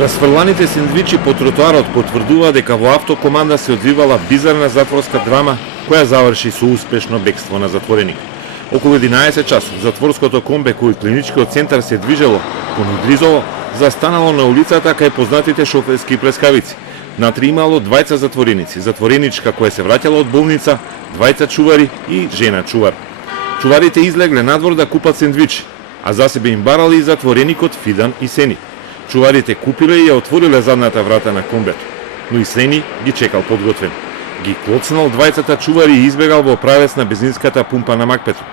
Расфрланите сендвичи по тротоарот потврдува дека во автокоманда се одвивала бизарна затворска драма која заврши со успешно бегство на затвореник. Околу 11 часов затворското комбе кој клиничкиот центар се движело кон Идризово застанало на улицата кај познатите шоферски плескавици. Внатре имало двајца затвореници, затвореничка која се враќала од болница, двајца чувари и жена чувар. Чуварите излегле надвор да купат сендвичи, а за себе им барали и затвореникот Фидан и Сени. Чуварите купиле и ја отвориле задната врата на комбето, но и Сени ги чекал подготвен. Ги клоцнал двајцата чувари и избегал во правец на бензинската пумпа на Макпетро.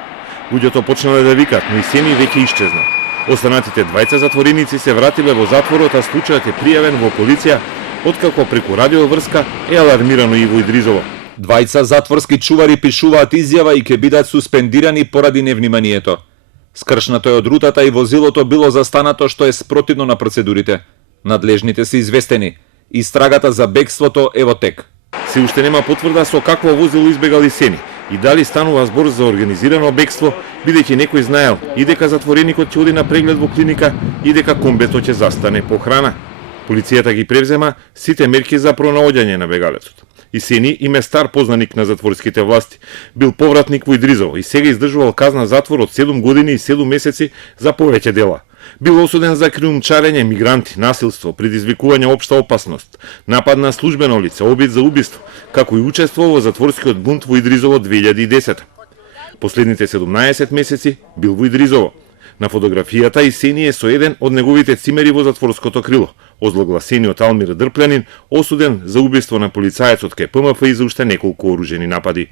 Луѓето почнале да викат, но и Сени веќе исчезнал. Останатите двајца затвореници се вратиле во затворот, а случајот е пријавен во полиција, откако преку радиоврска е алармирано и во Идризово. Двајца затворски чувари пишуваат изјава и ќе бидат суспендирани поради невниманието. Скршнато е од рутата и возилото било застанато што е спротивно на процедурите. Надлежните се известени. Истрагата за бегството е во тек. Се уште нема потврда со какво возило избегал и Сени и дали станува збор за организирано бегство, бидејќи некој знаел и дека затвореникот ќе оди на преглед во клиника и дека комбето ќе застане по храна. Полицијата ги превзема сите мерки за пронаоѓање на бегалецот. И Сени им е стар познаник на затворските власти. Бил повратник во Идризово и сега издржувал казна затвор од 7 години и 7 месеци за повеќе дела. Бил осуден за криумчарење, мигранти, насилство, предизвикување општа опасност, напад на службено лице, обид за убиство, како и учество во затворскиот бунт во Идризово 2010. Последните 17 месеци бил во Идризово. На фотографијата и Сени е со еден од неговите цимери во затворското крило, озлогласениот Алмир Дрплянин, осуден за убиство на полицаецот кај ПМФ и за уште неколку оружени напади.